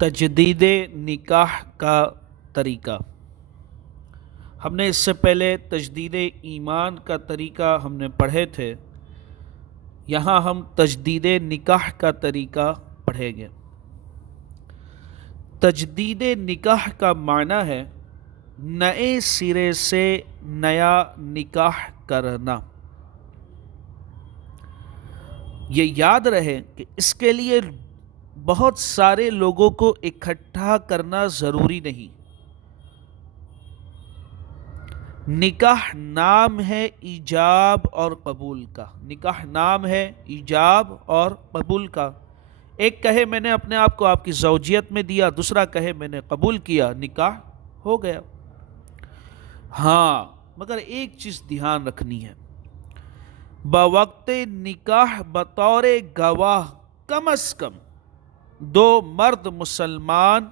تجدید نکاح کا طریقہ۔ ہم نے اس سے پہلے تجدید ایمان کا طریقہ ہم نے پڑھے تھے، یہاں ہم تجدید نکاح کا طریقہ پڑھیں گے۔ تجدید نکاح کا معنی ہے نئے سرے سے نیا نکاح کرنا۔ یہ یاد رہے کہ اس کے لیے بہت سارے لوگوں کو اکٹھا کرنا ضروری نہیں۔ نکاح نام ہے ایجاب اور قبول کا، نکاح نام ہے ایجاب اور قبول کا۔ ایک کہے میں نے اپنے آپ کو آپ کی زوجیت میں دیا، دوسرا کہے میں نے قبول کیا، نکاح ہو گیا۔ ہاں مگر ایک چیز دھیان رکھنی ہے، بوقت نکاح بطور گواہ کم از کم 2 مرد مسلمان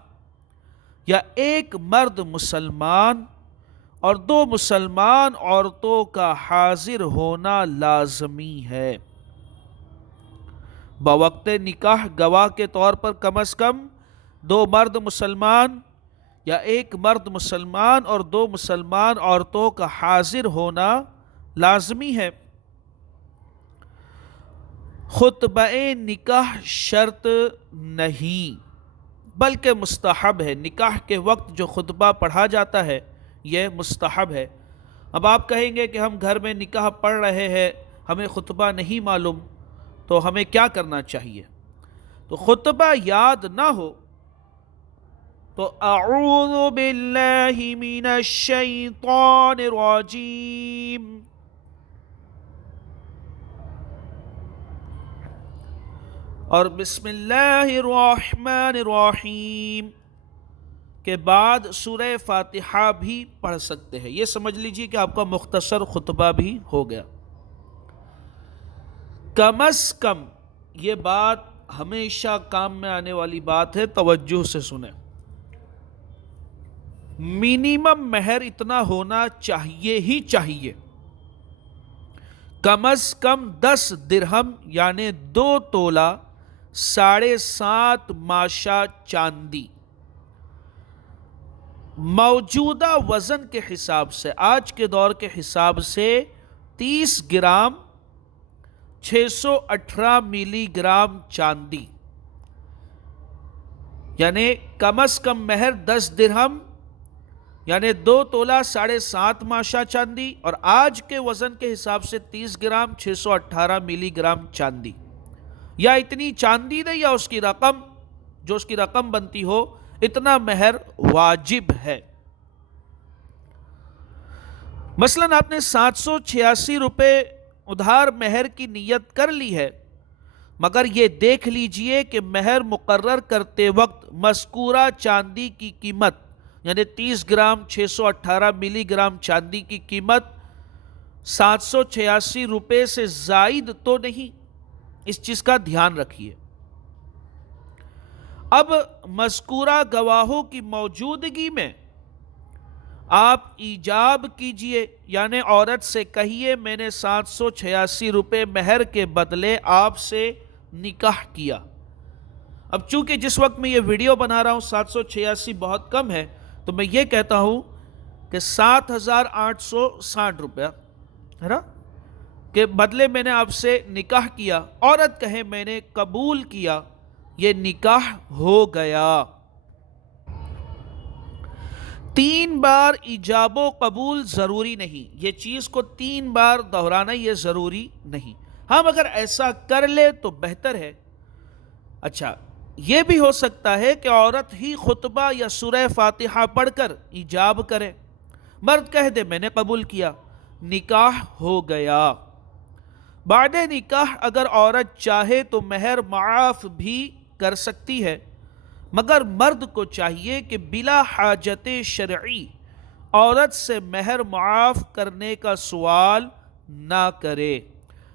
یا 1 مرد مسلمان اور 2 مسلمان عورتوں کا حاضر ہونا لازمی ہے۔ بوقت نکاح گواہ کے طور پر کم از کم 2 مرد مسلمان یا 1 مرد مسلمان اور 2 مسلمان عورتوں کا حاضر ہونا لازمی ہے۔ خطبہ نکاح شرط نہیں بلکہ مستحب ہے۔ نکاح کے وقت جو خطبہ پڑھا جاتا ہے یہ مستحب ہے۔ اب آپ کہیں گے کہ ہم گھر میں نکاح پڑھ رہے ہیں، ہمیں خطبہ نہیں معلوم، تو ہمیں کیا کرنا چاہیے؟ تو خطبہ یاد نہ ہو تو اعوذ باللہ من الشیطان الرجیم اور بسم اللہ الرحمن الرحیم کے بعد سورہ فاتحہ بھی پڑھ سکتے ہیں۔ یہ سمجھ لیجیے کہ آپ کا مختصر خطبہ بھی ہو گیا۔ کم از کم یہ بات ہمیشہ کام میں آنے والی بات ہے، توجہ سے سنیں۔ منیمم مہر اتنا ہونا چاہیے ہی چاہیے، کم از کم 10 درہم یعنی 2 تولہ 7.5 ماشا چاندی۔ موجودہ وزن کے حساب سے، آج کے دور کے حساب سے 30 گرام 618 ملی گرام چاندی، یعنی کم از کم مہر 10 درہم یعنی 2 تولہ 7.5 ماشا چاندی، اور آج کے وزن کے حساب سے 30 گرام 618 ملی گرام چاندی، یا اتنی چاندی دے یا اس کی رقم، جو اس کی رقم بنتی ہو، اتنا مہر واجب ہے۔ مثلا آپ نے 786 روپے ادھار مہر کی نیت کر لی ہے، مگر یہ دیکھ لیجئے کہ مہر مقرر کرتے وقت مذکورہ چاندی کی قیمت یعنی 30 گرام 618 ملی گرام چاندی کی قیمت 786 روپے سے زائد تو نہیں، اس چیز کا دھیان رکھیے۔ اب مذکورہ گواہوں کی موجودگی میں آپ ایجاب کیجئے، یعنی عورت سے کہیے میں نے 786 روپے مہر کے بدلے آپ سے نکاح کیا۔ اب چونکہ جس وقت میں یہ ویڈیو بنا رہا ہوں 786 بہت کم ہے، تو میں یہ کہتا ہوں کہ 7,860 روپیہ ہے نا کے بدلے میں نے آپ سے نکاح کیا۔ عورت کہے میں نے قبول کیا، یہ نکاح ہو گیا۔ 3 بار ایجاب و قبول ضروری نہیں، یہ چیز کو 3 بار دہرانا یہ ضروری نہیں۔ ہم اگر ایسا کر لے تو بہتر ہے۔ اچھا یہ بھی ہو سکتا ہے کہ عورت ہی خطبہ یا سورہ فاتحہ پڑھ کر ایجاب کرے، مرد کہہ دے میں نے قبول کیا، نکاح ہو گیا۔ بعد نکاح اگر عورت چاہے تو مہر معاف بھی کر سکتی ہے، مگر مرد کو چاہیے کہ بلا حاجت شرعی عورت سے مہر معاف کرنے کا سوال نہ کرے،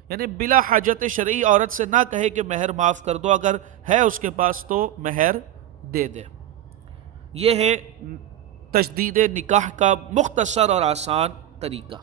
یعنی بلا حاجت شرعی عورت سے نہ کہے کہ مہر معاف کر دو، اگر ہے اس کے پاس تو مہر دے دے۔ یہ ہے تجدید نکاح کا مختصر اور آسان طریقہ۔